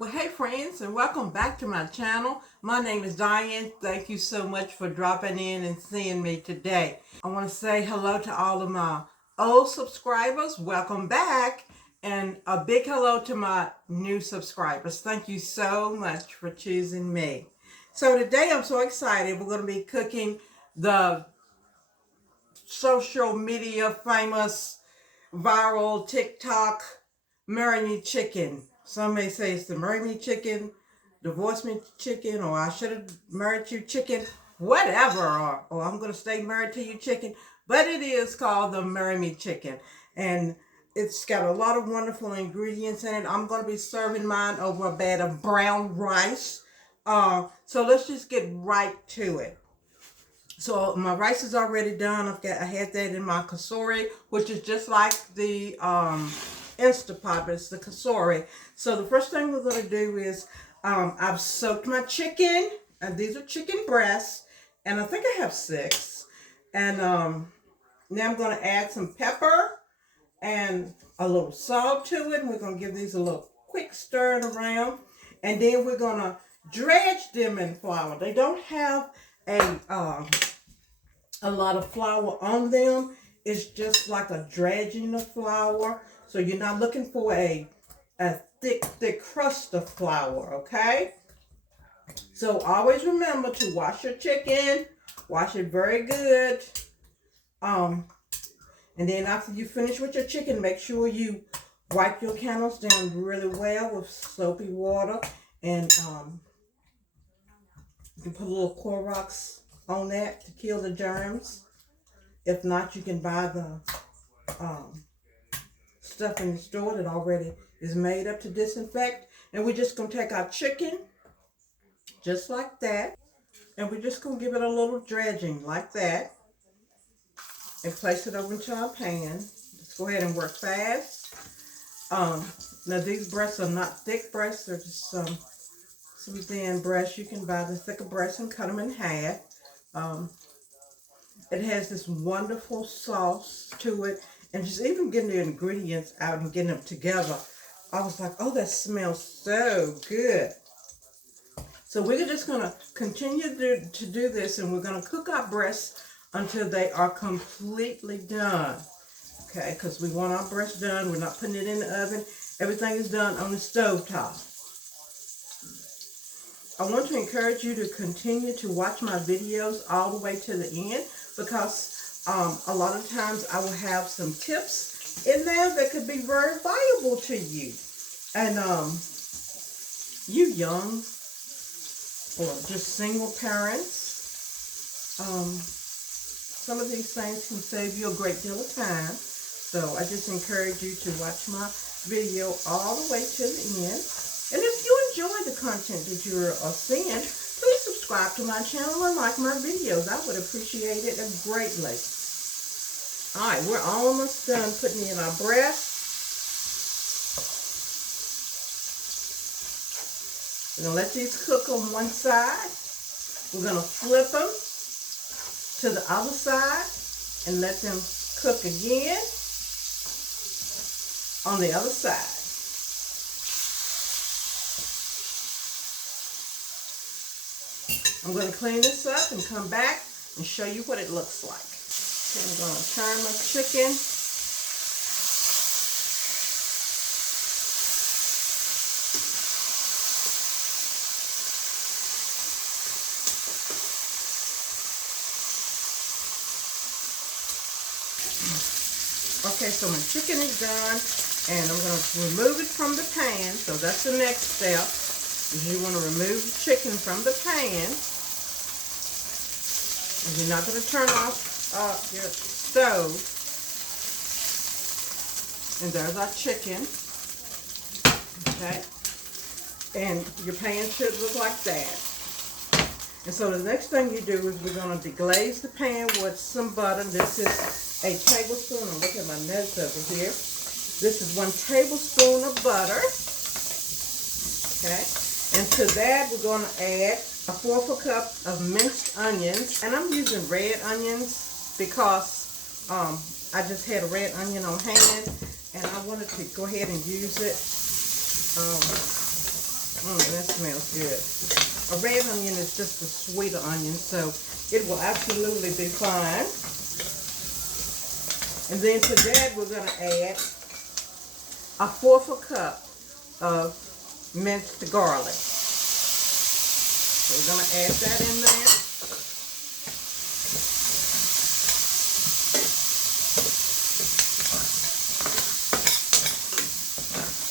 Well, hey friends, and welcome back to my channel. My name is Diane. Thank you so much for dropping in and seeing me today. I want to say hello to all of my old subscribers. Welcome back. And a big hello to my new subscribers. Thank you so much for choosing me. So today I'm so excited. We're going to be cooking the social media famous viral TikTok marry me chicken. Some may say it's the marry me chicken, divorce me chicken, or I should have married you chicken, whatever, or I'm going to stay married to you chicken. But it is called the marry me chicken. And it's got a lot of wonderful ingredients in it. I'm going to be serving mine over a bed of brown rice. So let's just get right to it. So my rice is already done. I had that in my kasori, which is just like the Instapot, but it's the kasori. So the first thing we're going to do is I've soaked my chicken, and these are chicken breasts, and I think I have 6. And now I'm going to add some pepper and a little salt to it, and we're going to give these a little quick stirring around, and then we're going to dredge them in flour. They don't have a lot of flour on them. It's just like a dredging of flour. So you're not looking for a thick crust of flour, okay? So always remember to wash your chicken. Wash it very good. And then after you finish with your chicken, make sure you wipe your candles down really well with soapy water. And you can put a little Clorox on that to kill the germs. If not, you can buy the stuff in the store that already is made up to disinfect. And we're just going to take our chicken just like that, and we're just going to give it a little dredging like that and place it over into our pan. Let's go ahead and work fast. Now these breasts are not thick breasts, they're just some thin breasts. You can buy the thicker breasts and cut them in half. It has this wonderful sauce to it, and just even getting the ingredients out and getting them together, I was like, oh, that smells so good. So we're just going to continue to do this, and we're going to cook our breasts until they are completely done. Okay, because we want our breasts done. We're not putting it in the oven. Everything is done on the stove top. I want to encourage you to continue to watch my videos all the way to the end, because a lot of times I will have some tips in there that could be very valuable to you. And you young or just single parents, some of these things can save you a great deal of time. So I just encourage you to watch my video all the way to the end. And if you enjoy the content that you're seeing, please subscribe to my channel and like my videos. I would appreciate it greatly. All right, we're almost done putting in our breast. We're going to let these cook on one side. We're going to flip them to the other side and let them cook again on the other side. I'm going to clean this up and come back and show you what it looks like. Okay, I'm going to turn my chicken. Okay, so my chicken is done, and I'm going to remove it from the pan. So that's the next step, is you want to remove the chicken from the pan. And you're not going to turn off your stove. And there's our chicken. Okay. And your pan should look like that. And so the next thing you do is we're going to deglaze the pan with some butter. This is a tablespoon. I'm looking at my notes over here. This is 1 tablespoon of butter. Okay. And to that we're going to add a 1/4 cup of minced onions, and I'm using red onions because I just had a red onion on hand, and I wanted to go ahead and use it That smells good. A red onion is just a sweeter onion, so it will absolutely be fine. And then to that, we're going to add 1/4 cup of minced garlic. So we're going to add that in there.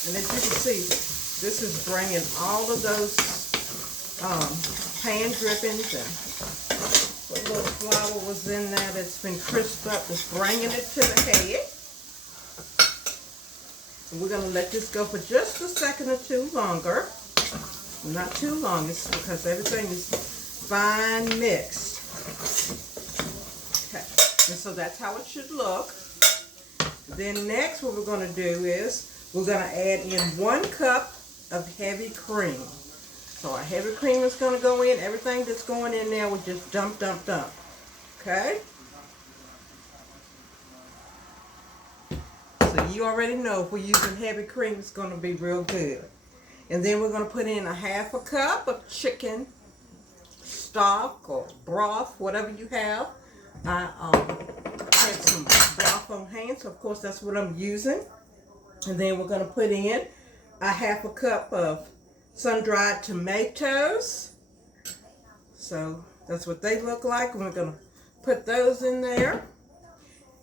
And as you can see, this is bringing all of those pan drippings and what little flour was in there that's been crisped up, is bringing it to the head. And we're going to let this go for just a second or two longer. Not too long, it's because everything is fine mixed. Okay, and so that's how it should look. Then next what we're going to do is we're going to add in 1 cup of heavy cream. So our heavy cream is going to go in. Everything that's going in there, we just dump. Okay? So you already know if we're using heavy cream, it's going to be real good. And then we're going to put in 1/2 cup of chicken stock or broth, whatever you have. I had some broth on hand, so of course that's what I'm using. And then we're going to put in 1/2 cup of sun-dried tomatoes. So that's what they look like. And we're going to put those in there.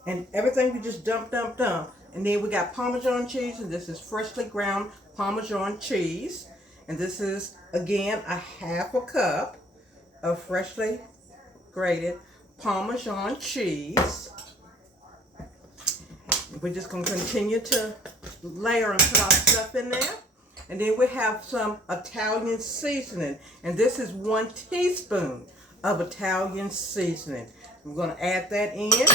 And everything we just dump. And then we got Parmesan cheese, and this is freshly ground Parmesan cheese. And this is, again, 1/2 cup of freshly grated Parmesan cheese. We're just going to continue to layer and put our stuff in there. And then we have some Italian seasoning. And this is 1 teaspoon of Italian seasoning. We're going to add that in.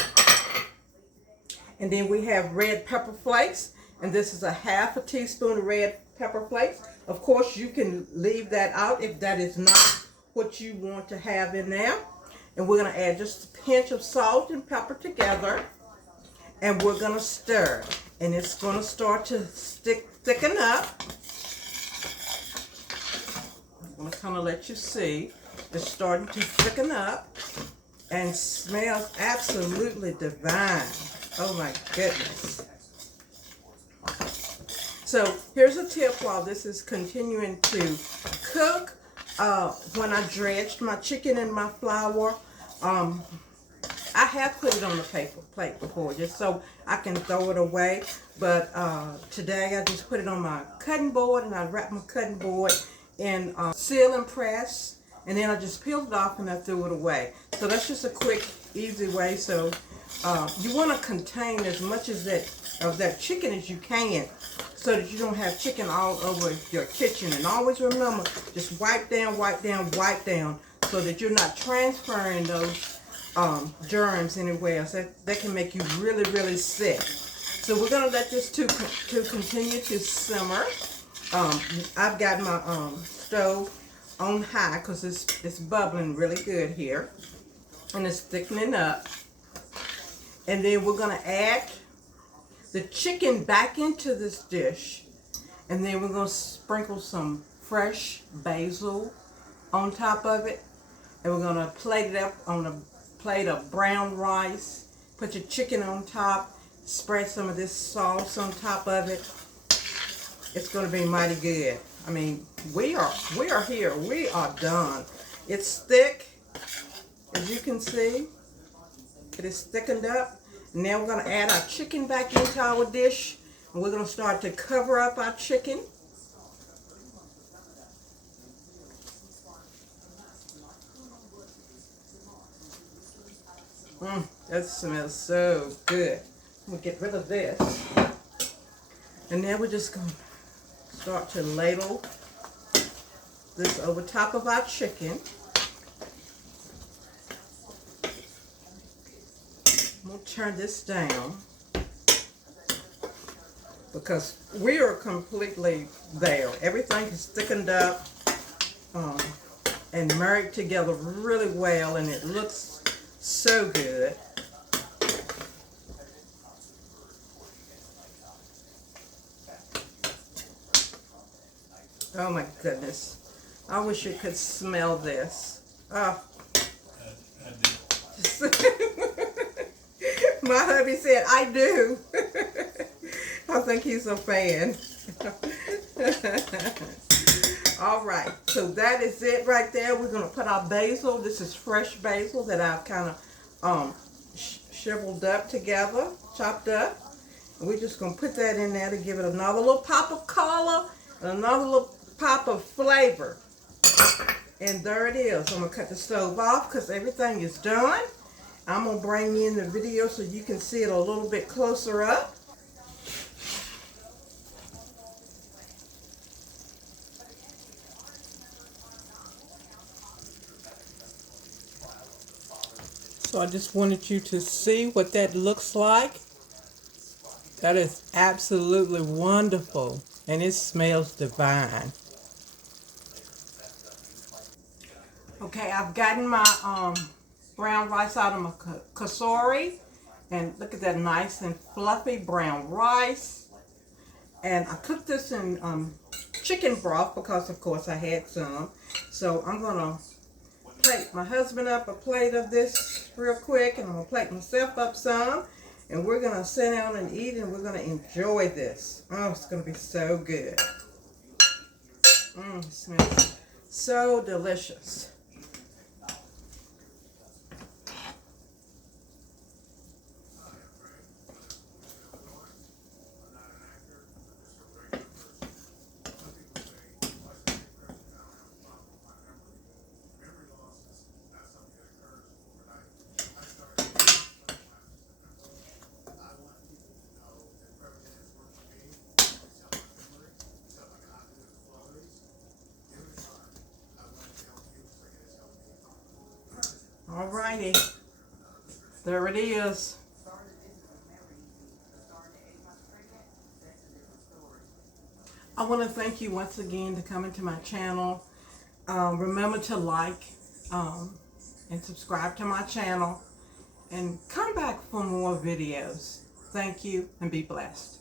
And then we have red pepper flakes. And this is 1/2 teaspoon of red pepper flakes. Of course, you can leave that out if that is not what you want to have in there. And we're going to add just a pinch of salt and pepper together. And we're going to stir. And it's going to start to thicken up. I'm going to kind of let you see. It's starting to thicken up. And smells absolutely divine. Oh my goodness. So here's a tip while this is continuing to cook. When I dredged my chicken in my flour, I have put it on a paper plate before just so I can throw it away. But today I just put it on my cutting board, and I wrapped my cutting board in seal and press. And then I just peeled it off and I threw it away. So that's just a quick, easy way. So you want to contain as much as that chicken as you can, so that you don't have chicken all over your kitchen. And always remember, just wipe down, so that you're not transferring those germs anywhere. So that can make you really, really sick. So we're going to let this to continue to simmer. I've got my stove on high because it's bubbling really good here. And it's thickening up. And then we're going to add the chicken back into this dish. And then we're going to sprinkle some fresh basil on top of it. And we're going to plate it up on a plate of brown rice. Put your chicken on top. Spread some of this sauce on top of it. It's going to be mighty good. I mean, we are here. We are done. It's thick, as you can see. It is thickened up. Now we're going to add our chicken back into our dish. And we're going to start to cover up our chicken. That smells so good. We'll get rid of this. And now we're just going to start to ladle this over top of our chicken. We'll turn this down because we are completely there. Everything is thickened up and married together really well, and it looks so good. Oh my goodness. I wish you could smell this. Oh. My hubby said, I do. I think he's a fan. All right, so that is it right there. We're going to put our basil. This is fresh basil that I've kind of shriveled up together, chopped up. And we're just going to put that in there to give it another little pop of color and another little pop of flavor. And there it is. I'm going to cut the stove off because everything is done. I'm going to bring you in the video so you can see it a little bit closer up. So I just wanted you to see what that looks like. That is absolutely wonderful. And it smells divine. Okay, I've gotten my brown rice out of my cassoulet. And look at that nice and fluffy brown rice. And I cooked this in chicken broth because, of course, I had some. So I'm going to plate my husband up a plate of this real quick. And I'm going to plate myself up some. And we're going to sit down and eat, and we're going to enjoy this. Oh, it's going to be so good. It smells so delicious. Alrighty, there it is. I want to thank you once again to coming to my channel. Remember to like and subscribe to my channel and come back for more videos. Thank you and be blessed.